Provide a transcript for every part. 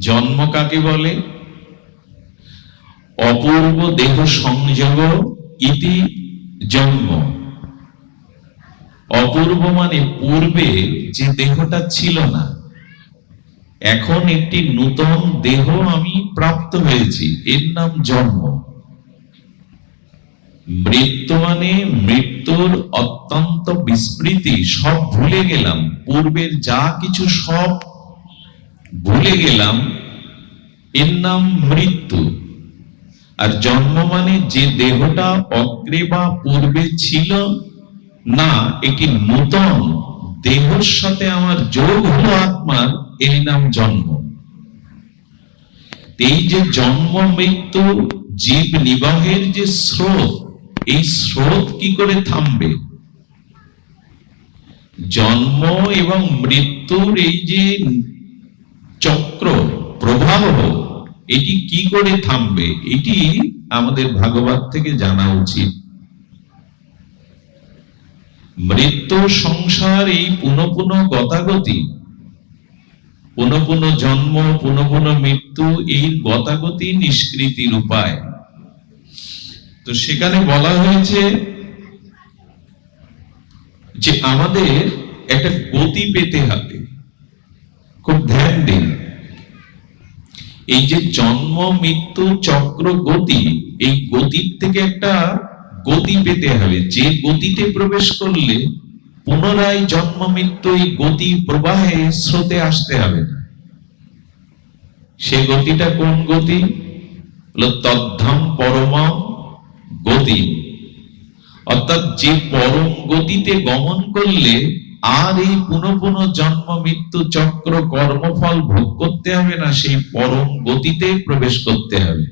জন্ম কাকে বলে? অপূর্ব দেহ সংযোগ ইতি জন্ম। অপূর্ব মানে পূর্বে যে দেহটা ছিল না। এখন একটি নূতন দেহ আমি প্রাপ্ত হয়েছি, এর নাম জন্ম। মৃত্যু মানে মৃত্যুর অত্যন্ত বিস্মৃতি, সব ভুলে গেলাম। পূর্বের যা কিছু সব ভুলে গেলাম এর নাম মৃত্যু। আর জন্ম মানে যে দেহটা অগ্রে বা পূর্বে ছিল, না একটি নূতন। দেহের সাথে আমার যোগ হলো আত্মার এর নাম জন্ম। এই যে জন্ম, মৃত্যু, জীব নিবাহের যে স্রোত, এই স্রোত কি করে থামবে? জন্ম এবং মৃত্যুর এই যে চক্র প্রবাহ এটি কি করে থামবে, এটি আমাদের ভাগবত থেকে জানা উচিত। মৃত্যু সংসার এই পুনঃ পুনঃ গতাগতি, পুনঃ পুনঃ জন্ম, পুনঃ পুনঃ মৃত্যু এই গতাগতি নিষ্কৃতির উপায়। তো সেখানে বলা হয়েছে যে আমাদের একটা গতি পেতে হবে। খুব ধ্যান দিন। এই যে জন্ম, মৃত্যু, চক্র, গতি, এই গতির থেকে একটা গতি পেতে হবে। যে গতিতে প্রবেশ করলে পুনরায় জন্ম, মৃত্যু, এই গতি প্রবাহে স্রোতে আসতে হবে না। সে গতিটা কোন গতি? তদ্ধাম পরমা গতি। অর্থাৎ যে পরম গতিতে গমন করলে আর এই পুনঃ পুনঃ জন্ম মৃত্যু চক্র কর্মফল ভোগ করতে হবে না সেই পরম গতিতে প্রবেশ করতে হবে।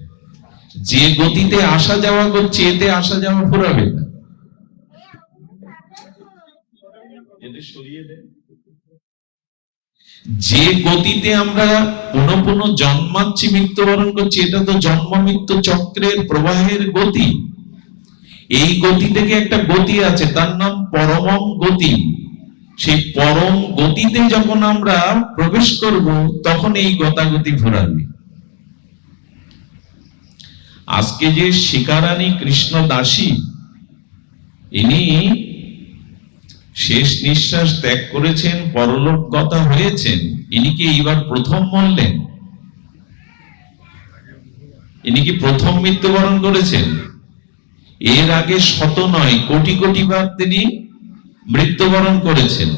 যে গতিতে আসা যাওয়া করছে এতে আসা যাওয়া ফুরাবে না। যে গতিতে আমরা পুনঃ পুনঃ জন্মাচ্ছি মৃত্যুবরণ করছি এটা তো জন্ম মৃত্যু চক্রের প্রবাহের গতি। এই গতি থেকে একটা গতি আছে তার নাম পরমম গতি। সেই পরম গতিতে যখন আমরা প্রবেশ করব, তখন এই গতাগতি ঘোরাবে। আজকে যে শিকারানী কৃষ্ণ দাসী, ইনি শেষ নিঃশ্বাস ত্যাগ করেছেন পরলোকগতা হয়েছেন। ইনি কি এইবার প্রথম মরলেন? ইনি কি প্রথম মৃত্যুবরণ করেছেন? এর আগে শত নয়, কোটি কোটি বার তিনি মৃত্যুবরণ করেছেন।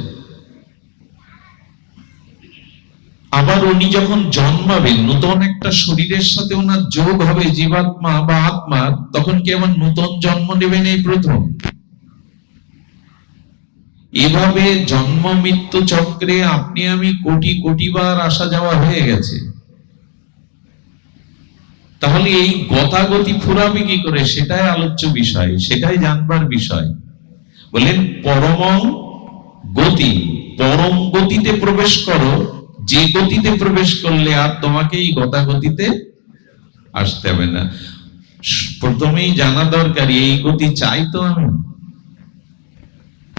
আবার উনি যখন জন্মাবেন, নতুন একটা শরীরের সাথে ওনার যোগ হবে, জীবাত্মা বা আত্মা, তখন কি আবার নতুন জন্ম নেবেন এই প্রথম? এভাবে জন্ম মৃত্যু চক্রে আপনি আমি কোটি কোটি বার আসা যাওয়া হয়ে গেছে। তাহলে এই গতাগতি ফুরাবে কি করে? সেটাই আলোচ্য বিষয়, সেটাই জানবার বিষয়। বলেন, পরম গতি। পরম গতিতে প্রবেশ করো। যে গতিতে প্রবেশ করলে আর তোমাকে এই গতাগতিতে আসতে হবে না। প্রথমেই জানা দরকার, এই গতি চাই তো আমি।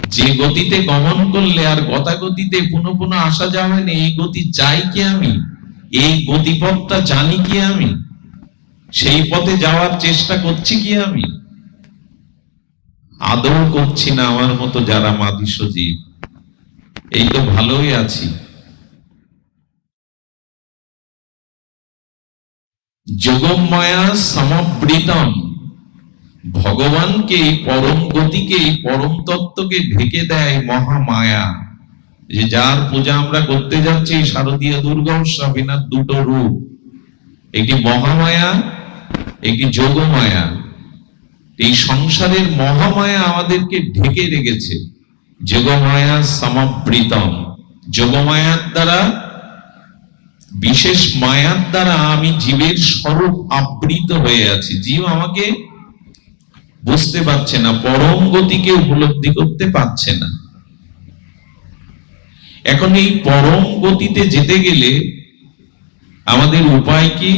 যে গতিতে গমন করলে আর গতাগতিতে পুনঃ পুনঃ আসা যাবে না, এই গতি চাই কি আমি? এই গতিপথটা জানি কি আমি? সেই পথে যাওয়ার চেষ্টা করছি কি আমি? আদৌ করছি না আমার মতো যারা মাদি সজীব এই তো ভালোই আছি। যোগমায়া সমবৃতম ভগবানকে পরম গতিকে পরম তত্ত্বকে ঢেকে দেয় মহামায়া। যে যার পূজা আমরা করতে যাচ্ছি শারদীয় দুর্গা উৎসবিনার দুটো রূপ। একটি মহামায়া, একটি যোগমায়া। এই সংসারের মহামায়া আমাদেরকে ঢেকে রেখেছে। যোগমায়া সমাবৃতম যোগমায়ার দ্বারা, বিশেষ মায়ার দ্বারা আমি জীবের স্বরূপ আবৃত হয়ে আছি। জীব আমাকে বুঝতে পারছে না, পরম গতিকে উপলব্ধি করতে পারছে না। এখন এই পরম গতিতে যেতে গেলে আমাদের উপায় কি?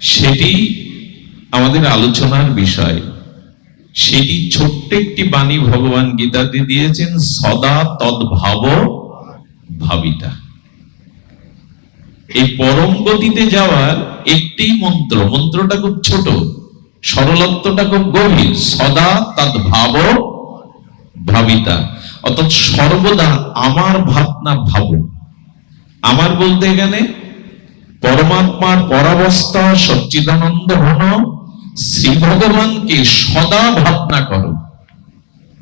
সেটি আমাদের আলোচনার বিষয় সেটি ছোট্ট একটি বাণী ভগবান গীতাতে দিয়েছেন, সদা তদ্ভাব ভাবিতা। এই পরম গতিতে যাওয়ার একটি মন্ত্র, মন্ত্রটা খুব ছোট, সরলত্বটা খুব গভীর, সদা তদ ভাব ভাবিতা। অর্থাৎ সর্বদা আমার ভাবনা ভাব। আমার বলতে এখানে পরমাত্মার পরাবস্থা সচ্চিদানন্দ ঘন শ্রী ভগবানকে সদা ভাবনা করো।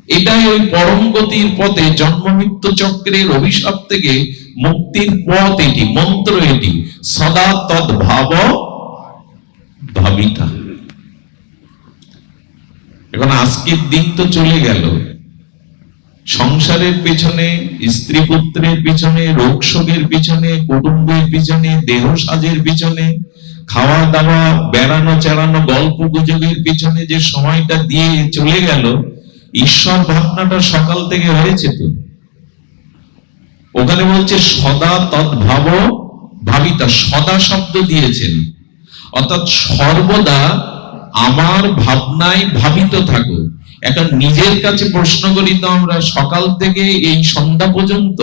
এটাই ওই পরম গতির পথে জন্ম চক্রের অভিশাপ থেকে মুক্তির পথ এটি, মন্ত্র এটি। সদা তদ ভাব ভাবিতা। এখন আজকের দিন তো চলে গেল। সংসারের পেছনে স্ত্রী পুত্রের পিছনে রোগ শোকের পিছনে, কুটুম্বের পিছনে দেহ সাজের পিছনে খাওয়া দাওয়া বেড়ানো, চেড়ানো, গল্প গুজবের পিছনে যে সময়টা দিয়ে চলে গেল, ঈশ্বর ভাবনাটা সকাল থেকে হয়েছে তো। ওখানে বলছে, সদা তদ্ভাব ভাবিতা, সদা শব্দ দিয়েছেন। অর্থাৎ সর্বদা আমার ভাবনায় ভাবিত থাকো। এখন নিজের কাছে প্রশ্ন করি তো আমরা, সকাল থেকে এই সন্ধ্যা পর্যন্ত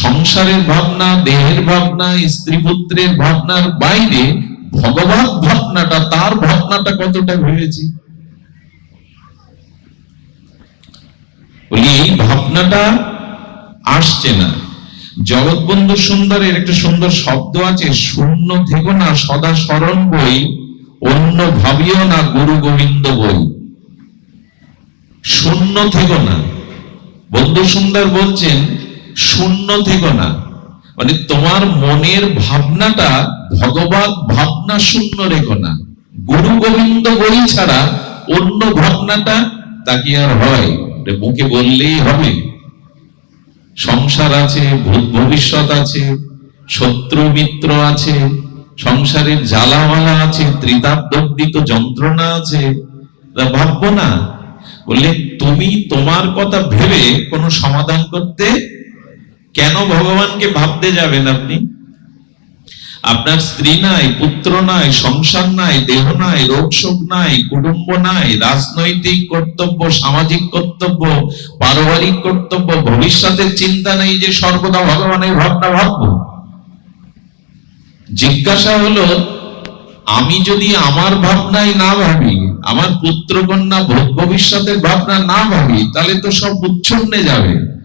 সংসারের ভাবনা, দেহের ভাবনা স্ত্রী পুত্রের ভাবনার বাইরে ভগবান ভাবনাটা, তার ভাবনাটা কতটা ভেবেছি? এই ভাবনাটা আসছে না। জগৎবন্ধু সুন্দরের একটা সুন্দর শব্দ আছে, শূন্য থেকো না, সদা স্মরণ বই, অন্য ভাবিও না, গুরু গোবিন্দ বই। শূন্য থেকো না। বন্ধু সুন্দর বলছেন শূন্য থেকো না। মানে তোমার মনের ভাবনাটা ভগবান ভাবনা শূন্য রেখো না। গুরু গোবিন্দ বই ছাড়া অন্য ভাবনাটা তা কি আর হয়। মুখে বললেই হবে। সংসার আছে, ভূত ভবিষ্যৎ আছে, শত্রু মিত্র আছে, সংসারের জ্বালামালা আছে ত্রিতাব্দিত যন্ত্রণা আছে। তা ভাববো না। বললে তুমি তোমার কথা ভেবে কোনো সমাধান করতে কেন ভগবানকে ভাবতে যাবেন আপনি? আপনার স্ত্রী নাই, পুত্র নাই, সংসার নাই, দেহ নাই, রোগ শোক নাই, কুটুম্ব নাই, রাজনৈতিক কর্তব্য, সামাজিক কর্তব্য, পারিবারিক কর্তব্য, ভবিষ্যতের চিন্তা নেই যে সর্বদা ভগবানের ভাবনা ভাববো। জিজ্ঞাসা হলো, আমি যদি আমার ভাবনায় না ভাবি, আমার পুত্র কন্যা ভবিষ্যতের ভাবনা না ভাবি, তাহলে তো সব উচ্ছন্নে যাবে।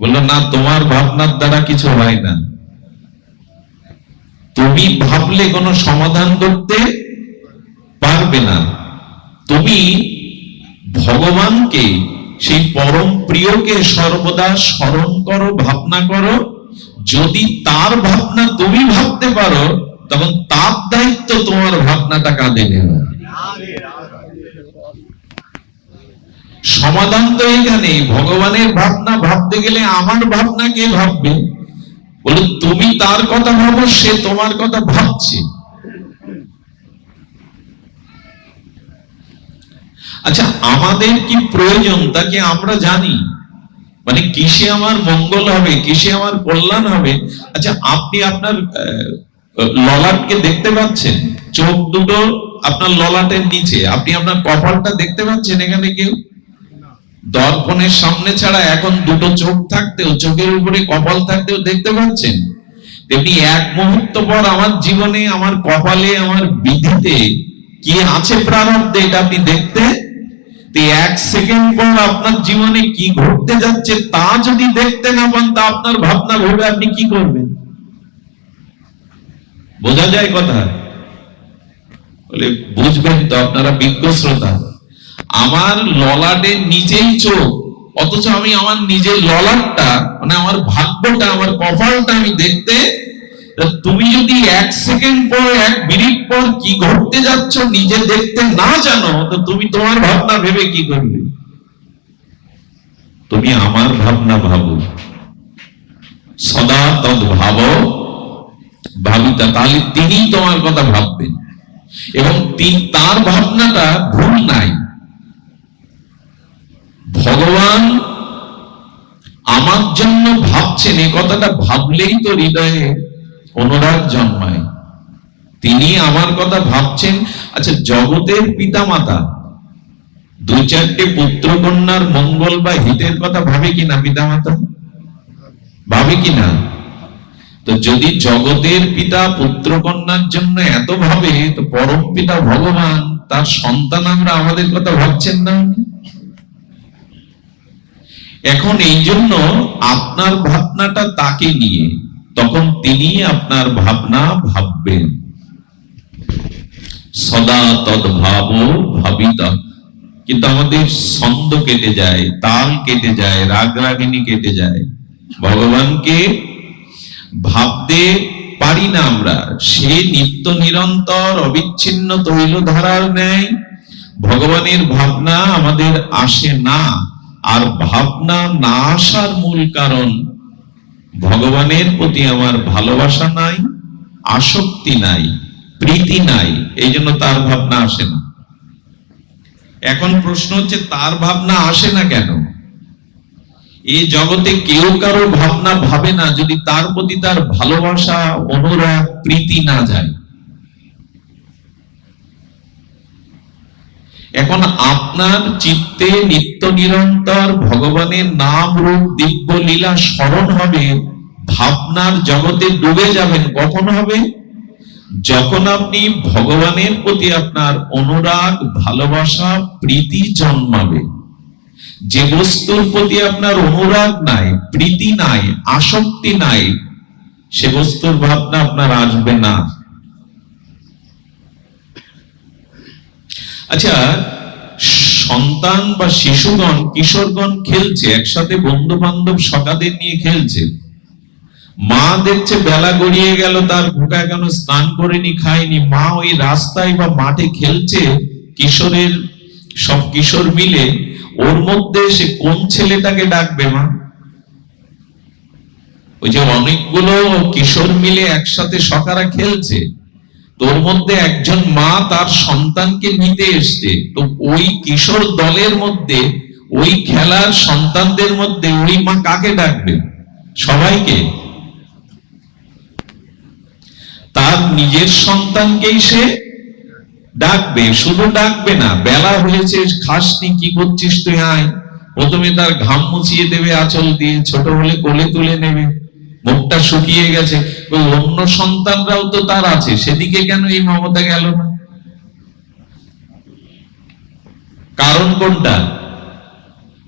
বলল, না, তোমার ভাবনার দ্বারা কিছু হয় না। তুমি ভাবলে কোনো সমাধান করতে পারবে না। তুমি ভগবানকে, সেই পরম প্রিয়কে সর্বদা স্মরণ করো, ভাবনা করো। যদি তার ভাবনা তুমি ভাবতে পারো, তখন তার দায়িত্ব তোমার ভাবনাটা কাঁধে নেওয়া। সমাধান তো এখানে ভগবানের ভাবনা ভাবতে গেলে আমার ভাবনা কে ভাববে? বলে তুমি তার কথা ভাবো, সে তোমার কথা ভাবছে। আচ্ছা আমাদের কি প্রয়োজন? তাকে আমরা জানি? মানে কিসে আমার মঙ্গল হবে? কিসে আমার কল্যাণ হবে? আচ্ছা আপনি আপনার ললাটকে দেখতে পাচ্ছেন? চোখ দুটো আপনার ললাটের নিচে। আপনি আপনার কপালটা দেখতে পাচ্ছেন এখানে কেউ? দর্পণের সামনে ছাড়া এখন দুটো চোখ থাকতেও, চোখের উপরে কপাল থাকতেও দেখতে পাচ্ছেন? তেমনি এক মুহূর্ত পর আমার জীবনে, আমার কপালে, আমার বিধিতে কি আছে প্রারব্ধে এটা আপনি দেখতে? এক সেকেন্ড পর আপনার জীবনে কি ঘটতে যাচ্ছে তা যদি দেখতে না পান, তা আপনার ভাবনা ভেবে আপনি কি করবেন? বোঝা যায় কথা? বলে, বুঝবেন তো, আপনারা বিজ্ঞ শ্রোতা। আমার ললাটের নিচেই চোখ, অথচ আমি আমার নিজের ললাটটা মানে আমার ভাগ্যটা, আমার কপালটা আমি দেখতে তুমি যদি এক সেকেন্ড পর, এক মিনিট পর কি ঘটতে যাচ্ছ নিজে দেখতে না জানো, তো তুমি তোমার ভাবনা ভেবে কি করবে? তুমি আমার ভাবনা ভাবো। সদা তদ ভাব। ভাবিতা, তাহলে তিনি তোমার কথা ভাববেন। এবং তার ভাবনাটা ভুল নাই। ভগবান আমার জন্য ভাবছেন, এ কথাটা ভাবলেই তো হৃদয়ে অনুরাগ জন্মায়। তিনি আমার কথা ভাবছেন আচ্ছা জগতের পিতামাতা দু চারটে পুত্র কন্যার মঙ্গল বা হিতের কথা ভাবে কিনা পিতামাতা? ভাবে কিনা? তো যদি জগতের পিতা পুত্র কন্যার জন্য এত ভাবে, তো পরম পিতা ভগবান, তার সন্তান আমরা আমাদের কথা ভাবছেন না এখন এই জন্য আপনার ভাবনাটা তাকে নিয়ে, তখন তিনি আপনার ভাবনা ভাববেন। সদা তদ্ভাব ভাবিত। কিন্তু আমাদের ছন্দ কেটে যায়, তাল কেটে যায়, রাগ রাগিনী কেটে যায়। ভগবানকে ভাবতে পারি না আমরা। সে নিত্য নিরন্তর অবিচ্ছিন্ন তৈল ধারার ন্যায়, ভগবানের ভাবনা আমাদের আসে না। আর ভাবনা না আসার মূল কারণ ভগবানের প্রতি আমার ভালোবাসা নাই, আসক্তি নাই, প্রীতি নাই, এই জন্য তার ভাবনা আসে না। এখন প্রশ্ন হচ্ছে, তার ভাবনা আসে না কেন? এই জগতে কেউ কারও ভাবনা ভাবে না, যদি তার প্রতি তার ভালোবাসা, অনুরাগ, প্রীতি না যায়। এখন আপনার চিত্তে নিত্য নিরন্তর ভগবানের নাম রূপ, দিব্য লীলা স্মরণ হবে, ভাবনার জগতে ডুবে যাবেন, কখন হবে? যখন আপনি ভগবানের প্রতি আপনার অনুরাগ, ভালোবাসা, প্রীতি জন্মাবে। যে বস্তুর প্রতি আপনার অনুরাগ নাই, প্রীতি নাই, আসক্তি নাই, সে বস্তুর ভাবনা আপনার আসবে না। আচ্ছা সন্তান বা শিশুগণ, কিশোরগণ খেলছে, একসাথে বন্ধু বান্ধব সকাদের নিয়ে খেলছে। মা দেখছে বেলা গড়িয়ে গেল, তার ভুকা কেন স্নান করেনি, খায়নি। মা ওই রাস্তায় বা মাঠে খেলছে, কিশোরের সব কিশোর মিলে। ওর মধ্যে সে কোন ছেলেটাকে ডাকবে মা? ওই যে অনেকগুলো কিশোর মিলে একসাথে সকারা খেলছে। তোর মধ্যে একজন মা তার সন্তানকে নিতে এসছে। তো ওই কিশোর দলের মধ্যে, ওই খেলার সন্তানদের মধ্যে ওই মা কাকে ডাকবে? সবাইকে? তার নিজের সন্তানকেই সে ডাকবে, শুধু ডাকবে না, বেলা হয়েছে, খাসনি কি করছিস তুই আয়। প্রথমে তার ঘাম মুছিয়ে দেবে, আঁচল দিয়ে, ছোট হলে কোলে তুলে নেবে। মুখটা শুকিয়ে গেছে। ওই অন্য সন্তানরাও তো তার আছে, সেদিকে কেন এই মমতা গেল না? কারণ কোনটা?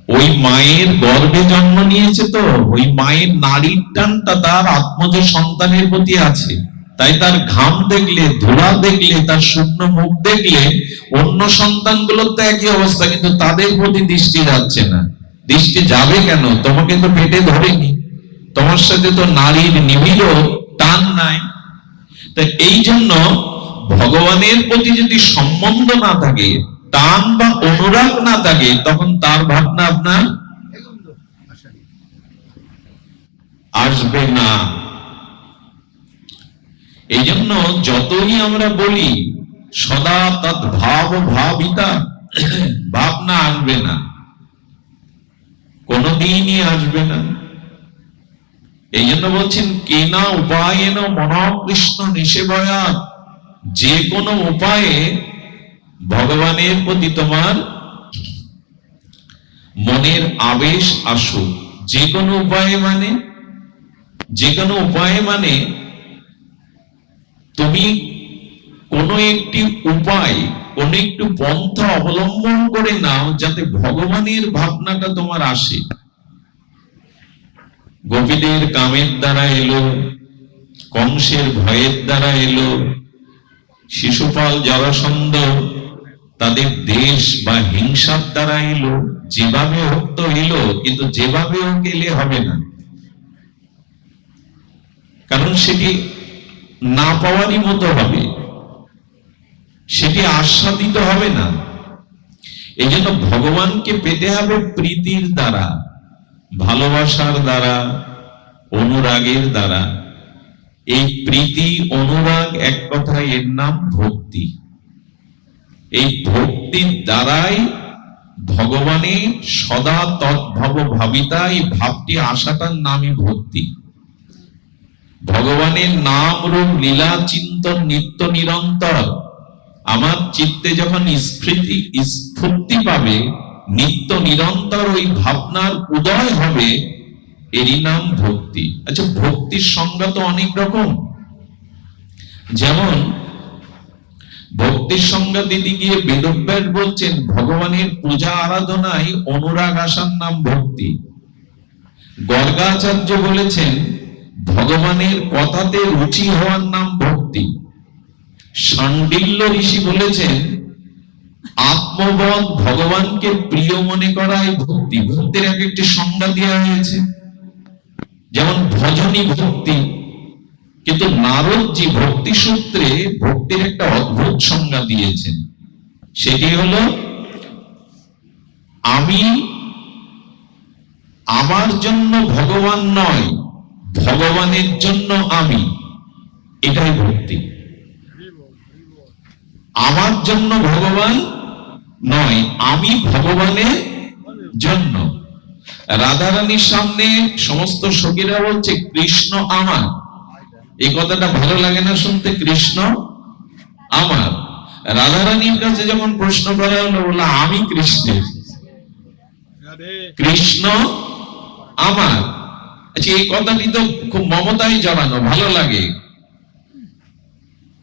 ওই মায়ের গর্ভে জন্ম নিয়েছে তো, ওই মায়ের নারীর টানটা তার আত্মজ সন্তানের প্রতি আছে। তাই তার ঘাম দেখলে, ধোলা দেখলে, তার শুকনো মুখ দেখলে, অন্য সন্তানগুলোর তো একই অবস্থা, কিন্তু তাদের প্রতি দৃষ্টি যাচ্ছে না। দৃষ্টি যাবে কেন? তোমাকে তো পেটে ধরেনি। তোমার সাথে তো নারীর নিবিড় টান নাই। তা এই জন্য ভগবানের প্রতি যদি সম্বন্ধ না থাকে টান বা অনুরাগ না থাকে, তখন তার ভাবনা আপনার আসবে না। এই জন্য যতই আমরা বলি, সদা তৎ ভাব ভাবিতা, ভাবনা আসবে না। কোনদিনই আসবে না। এই জন্য বলছেন, কেনা উপায়েন মনকৃষ্ণ নিষেবয়া। যে কোনো উপায়ে ভগবানের প্রতি তোমার মনের আবেশ আসুক যে কোনো উপায়ে মানে যে কোনো উপায়ে মানে তুমি কোনো একটি উপায়, কোন একটু পন্থা অবলম্বন করে নাও যাতে ভগবানের ভাবনাটা তোমার আসে। গোপীদের কামের দ্বারা এলো, কংসের ভয়ের দ্বারা এলো, শিশুপাল জরাসন্ধ তাদের দেশ বা হিংসার দ্বারা এলো, যেভাবে হোক তো এলো, কিন্তু যেভাবে হোক এলে হবে না। কারণ সেটি না পাওয়ারই মতো হবে। সেটি আস্বাদিত হবে না। এই ভগবানকে পেতে হবে প্রীতির দ্বারা। ভালোবাসার দ্বারা, অনুরাগের দ্বারা, এই প্রীতি, অনুরাগ এক কথায় এর নাম ভক্তি। এই ভক্তির দ্বারাই ভগবানে সদা তৎভব ভাবিতা এই ভাবটি আসাটার নামই ভক্তি। ভগবানের নাম রূপ লীলা চিন্তন নিত্য নিরন্তর। আমার চিত্তে যখন স্ফৃতি স্ফূর্তি পাবে নিত্য নিরন্তর ওই ভাবনার উদয় হবে এরই নাম ভক্তি। আচ্ছা ভক্তির সংজ্ঞা তো অনেক রকম। যেমন, ভক্তির সংজ্ঞা দিদি গিয়ে বেদব্যাস বলছেন, ভগবানের পূজা আরাধনায় অনুরাগ আসার নাম ভক্তি। গর্গাচার্য বলেছেন, ভগবানের কথাতে রুচি হওয়ার নাম ভক্তি। সাণ্ডিল্য ঋষি বলেছেন আত্মবোধ ভগবানকে প্রিয় মনে করাই ভক্তি। ভক্তির এক একটি সংজ্ঞা দেওয়া হয়েছে। যেমন ভজনী ভক্তি, কিন্তু নারদজি ভক্তি সূত্রে ভক্তির একটা অদ্ভুত সংজ্ঞা দিয়েছেন। সেটি হলো, আমি আমার জন্য ভগবান নয়, ভগবানের জন্য আমি। এটাই ভক্তি। আমার জন্য ভগবান নয়, আমি ভগবানের জন্য। রাধারানীর সামনে সমস্ত সখীরা বলছে, কৃষ্ণ আমার। এই কথাটা ভালো লাগে না শুনতে, কৃষ্ণ আমার। রাধারানীর কাছে যখন প্রশ্ন করা হলো, বলল, আমি কৃষ্ণের। কৃষ্ণ আমার। আচ্ছা এই কথাটি তো খুব মমতায় জড়ানো ভালো লাগে।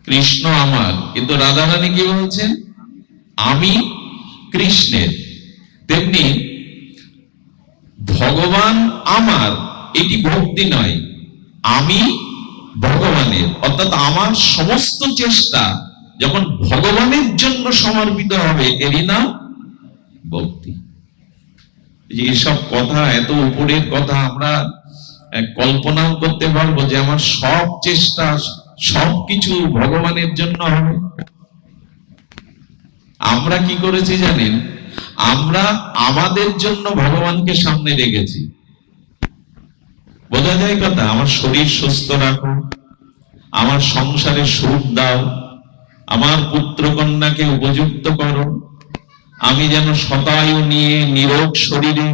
কৃষ্ণ আমার। কিন্তু রাধারানী কি বলছেন? আমি কৃষ্ণের। তেমনি ভগবান আমার, এটি ভক্তি নয়, আমি ভগবানের। অর্থাৎ আমার সমস্ত চেষ্টা যখন ভগবানের জন্য সমর্পিত হবে, এরই নাম ভক্তি। এসব কথা, এত উপরের কথা আমরা কল্পনাও করতে পারব যে আমার সব চেষ্টা, সবকিছু ভগবানের জন্য হবে। আমরা কি করেছি জানেন? আমরা আমাদের জন্য ভগবানকে সামনে রেখেছি। বোঝা যায় কথা? আমার শরীর সুস্থ রাখো, আমার সংসারে সুখ দাও, আমার পুত্র কন্যাকে উপযুক্ত করো। আমি যেন শতায়ু নিয়ে নিরোগ শরীরে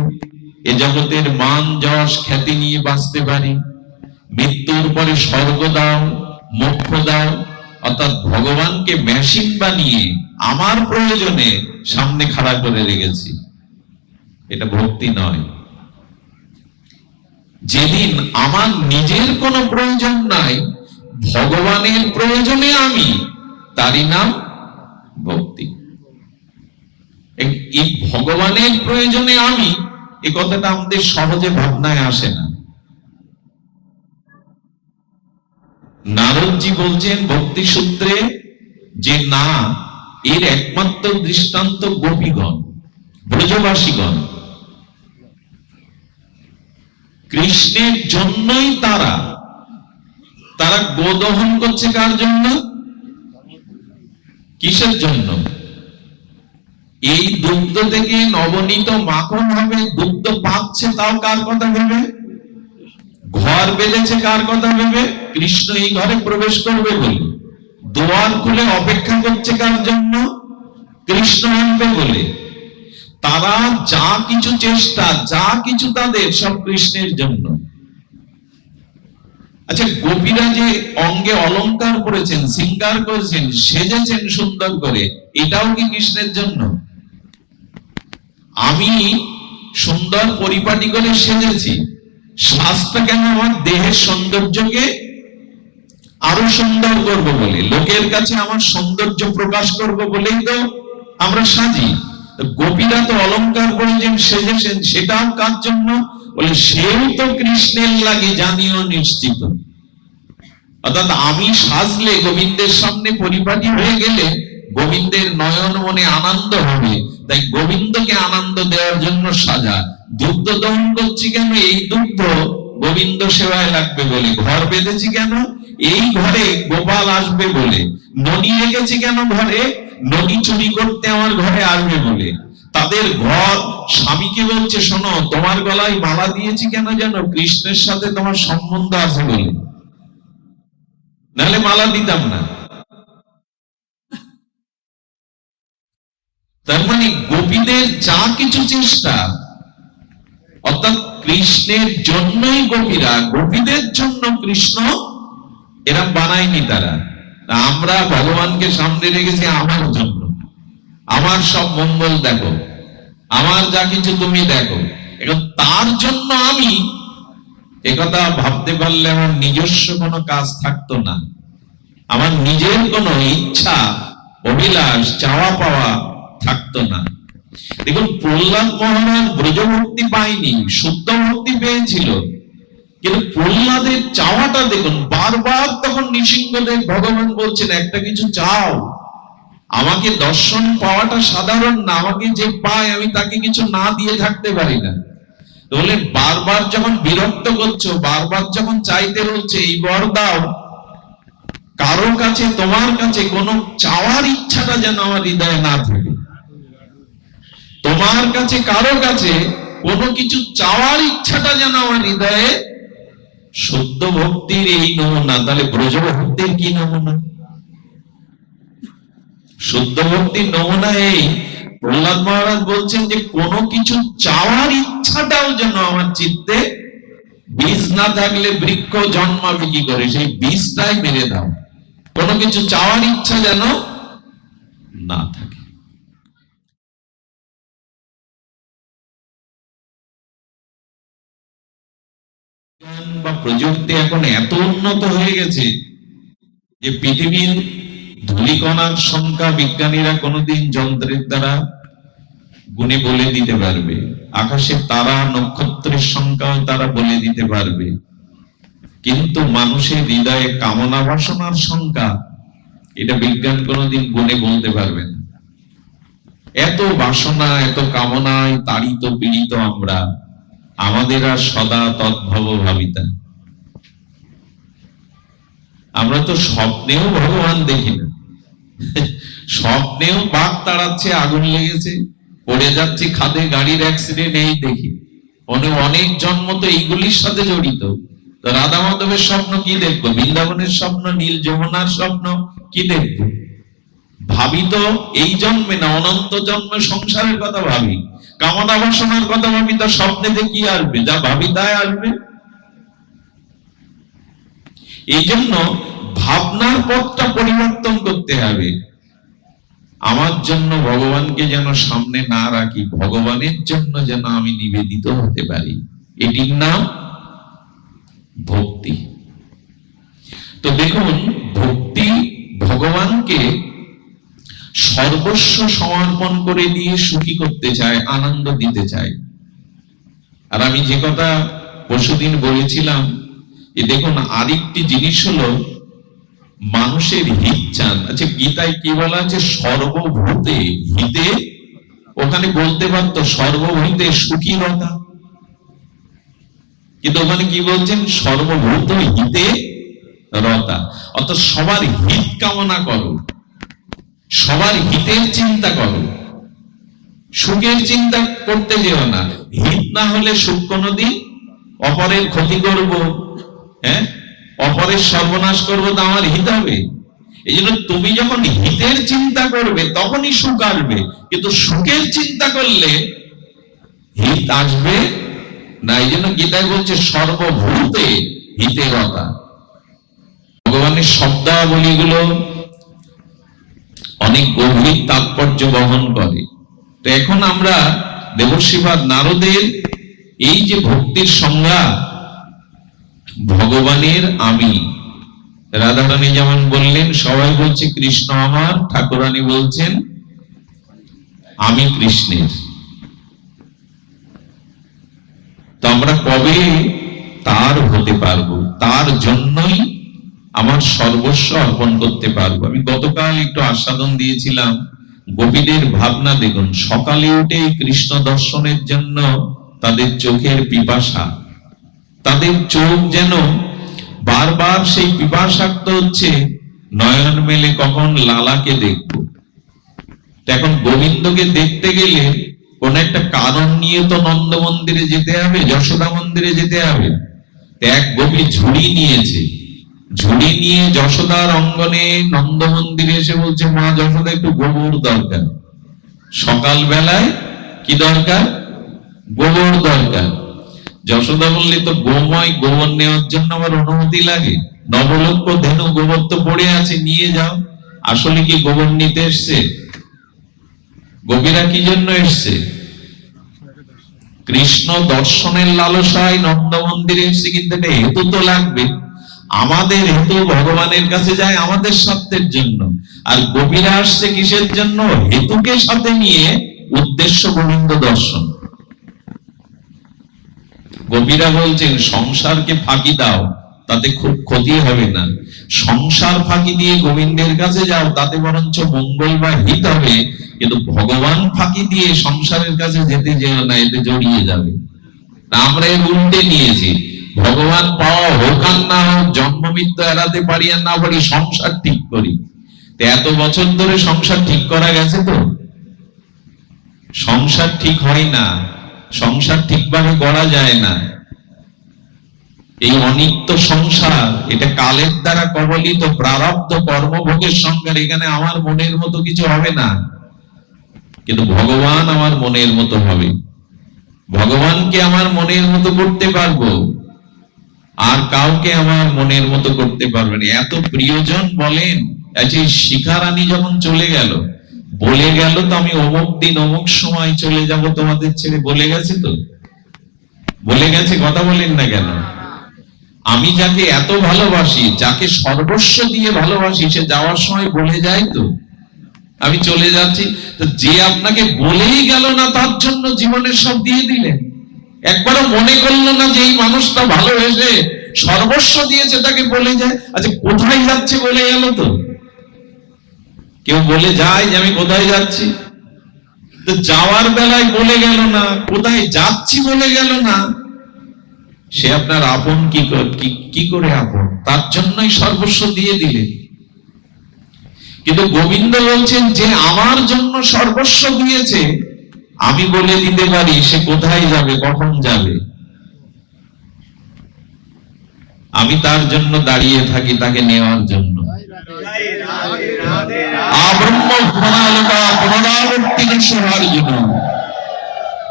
এ জগতের মান যশ খ্যাতি নিয়ে বাঁচতে পারি। মৃত্যুর পরে স্বর্গ দাও, মোক্ষ দাও, অর্থাৎ ভগবানকে মেশিন বানিয়ে আমার প্রয়োজনে সামনে খাড়া করে রেখেছি। এটা ভক্তি নয়। যেদিন আমার নিজের কোনো প্রয়োজন নাই, ভগবানের প্রয়োজনে আমি তারই নাম ভক্তি। এই- ভগবানের প্রয়োজনে আমি এই কথাটা আমাদের সহজে ভাবনায় আসে না। নারদজি বলছেন, ভক্তি সূত্রে যে না এর একমাত্র দৃষ্টান্ত গোপীগণ, ব্রজবাসীগণ। কৃষ্ণের জন্যই তারা তারা গোদহন করছে কার জন্য? কিসের জন্য? এই দুগ্ধ থেকে নবনীত মাখন হবে, দুগ্ধ পাচ্ছে তাও কার কথা ভেবে? ঘর বেঁধেছে কার কথা ভেবে? কৃষ্ণ এই ঘরে প্রবেশ করবে বলে। দোয়ার খুলে অপেক্ষা করছে কার জন্য? কৃষ্ণ আনবে বলে, তারা যা কিছু চেষ্টা, যা কিছু তাদের, সব কৃষ্ণের জন্য। আচ্ছা গোপীরা যে অঙ্গে অলংকার করেছেন, সিঙ্গার করেছেন, সেজেছেন সুন্দর করে, এটাও কি কৃষ্ণের জন্য? আমি সুন্দর পরিপাটি করে সেজেছি শ্বাসটা কেন আমার দেহের সৌন্দর্যকে আরও সুন্দর করব বলে, লোকের কাছে আমার সৌন্দর্য প্রকাশ করব বলেই তো আমরা সাজি। গোপীরা তো অলংকার করেছেন, সেজেছেন সেটাও কার জন্য? বলে, সেও তো কৃষ্ণের লাগে জানিও নিশ্চিত। অর্থাৎ আমি সাজলে গোবিন্দের সামনে পরিপাটি হয়ে গেলে গোবিন্দের নয়ন মনে আনন্দ হবে। তাই গোবিন্দকে আনন্দ দেওয়ার জন্য সাজা। দুগ্ধ দহন করছি কেন? এই দুগ্ধ গোবিন্দ সেবায় লাগবে বলে। ঘর বেঁধেছি কেন? এই ঘরে গোপাল আসবে বলে। ননি রেখেছি কেন ঘরে? ননি চুরি করতে আমার ঘরে আসবে বলে। তাদের ঘর, স্বামীকে বলছে, শোনো, তোমার গলায় মালা দিয়েছি কেন জানো? কৃষ্ণের সাথে তোমার সম্বন্ধ আছে বলে। নাহলে মালা দিতাম না। তার মানে গোপীদের যা কিছু চেষ্টা, অর্থাৎ কৃষ্ণের জন্যই গোপীরা, গোপীদের জন্য কৃষ্ণ এরা বানায়নি তারা। আমরা ভগবানকে সামনে রেখেছি, আমার জন্য। আমার সব মঙ্গল দেখো। আমার যা কিছু তুমি দেখো। এখন তার জন্য আমি একথা ভাবতে পারলে আমার নিজস্ব কোনো কাজ থাকতো না। আমার নিজের কোনো ইচ্ছা, অভিলাষ, চাওয়া পাওয়া থাকতো না। দেখুন, প্রহ্লাদ মহারাজ ব্রজভক্তি পায়নি শুদ্ধ ভক্তি পেয়েছিল। কিন্তু প্রহ্লাদের চাওয়াটা দেখুন, বারবার তখন নৃসিংহদেব ভগবান বলছেন, একটা কিছু চাও। আমাকে দর্শন পাওয়াটা সাধারণ না, আমাকে যে পায় আমি তাকে কিছু না দিয়ে থাকতে পারি না। তো বললেন বারবার যখন বিরক্ত করছ, বারবার যখন চাইতে হচ্ছে এই বর দাও। কারও কাছে, তোমার কাছে কোনো চাওয়ার ইচ্ছাটা যেন আমার হৃদয়ে না থাকে। তোমার কাছে, কারও কাছে কোনো কিছু চাওয়ার ইচ্ছাটা যেন আমার হৃদয়ে শুদ্ধ ভক্তির এই নমুনা, তাহলে ব্রজ ভক্তির কি নমুনা? শুদ্ধ ভক্তির নমুনা এই। প্রহ্লাদ মহারাজ বলছেন যে, কোনো কিছু চাওয়ার ইচ্ছাটাও যেন আমার চিত্তে বীজ না থাকলে বৃক্ষ জন্মাবে কি করে? সেই বীজটাই মেরে দাও। কোনো কিছু চাওয়ার ইচ্ছা যেন না থাকে। বা প্রযুক্তি এখন এত উন্নত হয়ে গেছে যে পৃথিবীর ধূলিকণার সংখ্যা বিজ্ঞানীরা কোনোদিন যন্ত্রের দ্বারা গুণে বলে দিতে পারবে। আকাশের তারা, নক্ষত্রের সংখ্যাও তারা বলে দিতে পারবে। কিন্তু মানুষের হৃদয়ে কামনা বাসনার সংখ্যা, এটা বিজ্ঞান কোনোদিন গুণে বলতে পারবে না। এত বাসনা, এত কামনায় তাড়িত পীড়িত আমরা। আমাদের আর সদা তদ্ভব ভাবিতা। আমরা তো স্বপ্নেও ভগবান দেখি না। স্বপ্নেও বাঘ তাড়াচ্ছে, আগুন লেগেছে, পড়ে যাচ্ছে খাদে, গাড়ির অ্যাক্সিডেন্ট এই দেখি। অনেক জন্ম তো এইগুলির সাথে জড়িত। তো রাধা মাধবের স্বপ্ন কি দেখব? বৃন্দাবনের স্বপ্ন, নীল যমুনার স্বপ্ন কি দেখব? ভাবি তো এই জন্মে না, অনন্ত জন্মে সংসারের কথা ভাবি। কামনা বাসনার কথা ভাবি তো স্বপ্নেতে কি আসবে? যা ভাবি তাই আসবে। এই জন্য ভাবনার পথটা পরিবর্তন করতে হবে। আমার জন্য ভগবানকে যেন সামনে না রাখি, ভগবানের জন্য যেন আমি নিবেদিত হতে পারি। এটির নাম ভক্তি। তো দেখুন, ভক্তি ভগবানকে সর্বস্ব সমর্পণ করে দিয়ে সুখী করতে চায়, আনন্দ দিতে চায়। আর আমি যে কথা পরশুদিন বলেছিলাম যে দেখুন, আরেকটি জিনিস হলো মানুষের হিত চান। আচ্ছা গীতায় কি বলা আছে? সর্বভূতে হিতে, ওখানে বলতে পারতো, সর্বভূতে সুখী রতা কিন্তু ওখানে কি বলছেন? সর্বভূত হিতে রতা। অর্থাৎ সবার হিত কামনা করো। সবার হিতের চিন্তা করো। সুখের চিন্তা করতে যেও না। হিত না হলে সুখ কোনদিন অপরের ক্ষতি করব। হ্যাঁ? অপরের সর্বনাশ করব তো আমার হিত হবে। এই জন্য তুমি যখন হিতের চিন্তা করবে, তখনই সুখ আসবে। কিন্তু সুখের চিন্তা করলে হিত আসবে না। এই জন্য গীতায় বলছে, সর্বভূতে হিতেরতা ভগবানের শব্দাবলীগুলো অনেক গভীর তাৎপর্য বহন করে। তো এখন আমরা দেবর্ষীবাদ নারদের এই যে ভক্তির সংজ্ঞা, ভগবানের আমি। রাধারানী যেমন বললেন, সবাই বলছে কৃষ্ণ আমার, ঠাকুরানী বলছেন, আমি কৃষ্ণের। তো আমরা কবে তার হতে পারব? তার জন্যই আমার সর্বস্ব অর্পণ করতে পারব। আমি গতকাল একটু আস্বাদন দিয়েছিলাম। গোপীদের ভাবনা দেখুন, সকালে উঠে কৃষ্ণ দর্শনের জন্য তাদের চোখের পিপাসা। তাদের চোখ যেন বারবার সেই পিপাসাক্ত হচ্ছে, নয়ন মেলে কখন লালাকে দেখব। এখন গোবিন্দকে দেখতে গেলে কোন একটা কারণ নিয়ে তো নন্দ মন্দিরে যেতে হবে, যশোদা মন্দিরে যেতে হবে। এক গোপী ঝুড়ি নিয়েছে। ঝুড়ি নিয়ে যশোদার অঙ্গনে নন্দ মন্দিরে এসে বলছে, মা, যশোদা, একটু গোবর দরকার সকাল বেলায় কি দরকার? গোবর দরকার। যশোদা বললে, তো গোময় গোবর নেওয়ার জন্য আমার অনুমতি লাগে। নবলক্ষ ধেনু গোবর তো পড়ে আছে, নিয়ে যাও। আসলে কি গোবর নিতে এসছে? গোপীরা কি জন্য এসছে? কৃষ্ণ দর্শনের লালসায় নন্দ মন্দিরে এসে কিন্তু এটা হেতু তো লাগবে। আমাদের হেতু ভগবানের কাছে যায় আমাদের স্বার্থের জন্য। আর গোপীরা আসছে কিসের জন্য? হেতুকে সাথে নিয়ে উদ্দেশ্য গোবিন্দ দর্শন। গোপীরা বলছেন, সংসারকে ফাঁকি দাও, তাতে খুব ক্ষতি হবে না। সংসার ফাঁকি দিয়ে গোবিন্দের কাছে যাও, তাতে বরঞ্চ মঙ্গল বা হিত হবে। কিন্তু ভগবান ফাঁকি দিয়ে সংসারের কাছে যেতে যেও না, এতে জড়িয়ে যাবে। আমরা এর উল্টে নিয়েছি। ভগবান পাওয়া হোক আর না হোক জন্ম মৃত্যু এড়াতে পারি আর না পারি, সংসার ঠিক করি। এত বছর ধরে সংসার ঠিক করা গেছে তো? সংসার ঠিক হয় না, সংসার ঠিকভাবে গড়া যায় না। এই অনিত্য সংসার, এটা কালের দ্বারা কবলিত, প্রারব্ধ কর্মভোগের সংসার, এখানে আমার মনের মতো কিছু হবে না। কিন্তু ভগবান আমার মনের মতো হবে। ভগবানকে আমার মনের মতো করতে পারব? আর কাউকে আমার মনের মতো করতে পারবে না। এত প্রিয়জন বলেন শিখারানী যখন চলে গেল, বলে গেল তো আমি অমুক দিন অমুক সময় চলে যাব তোমাদের ছেড়ে, বলে গেছে তো? বলে গেছে, কথা বলেন না কেন? আমি যাকে এত ভালোবাসি, যাকে সর্বস্ব দিয়ে ভালোবাসি, সে যাওয়ার সময় বলে যায় তো? আমি চলে যাচ্ছি, তো যে আপনাকে বলেই গেল না, তার জন্য জীবনের সব দিয়ে দিলেন। একবারও মনে করল না যে এই মানুষটা ভালোবেসে সর্বস্ব দিয়েছে তাকে বলে যায় আচ্ছা কোথায় যাচ্ছে? বলে গেল তো। কেউ বলে যায় যে আমি কোথায় যাচ্ছি? তো যাওয়ার বেলায় বলে গেল না, কোথায় যাচ্ছি? বলে গেল না। সে আপনার আপন কি- কি করে আপন? তার জন্যই সর্বস্ব দিয়ে দিলে। কিন্তু গোবিন্দ বলছেন যে, আমার জন্য সর্বস্ব দিয়েছে আমি বলে দিতে পারি, সে কোথায় যাবে, কখন যাবে? আমি তার জন্য দাঁড়িয়ে থাকি, তাকে নেওয়ার জন্য।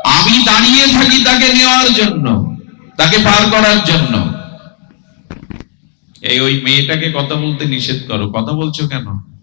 আমি দাঁড়িয়ে থাকি তাকে নেওয়ার জন্য, তাকে পার করার জন্য। এই ওই মেয়েটাকে কথা বলতে নিষেধ করো। কথা বলছো কেন?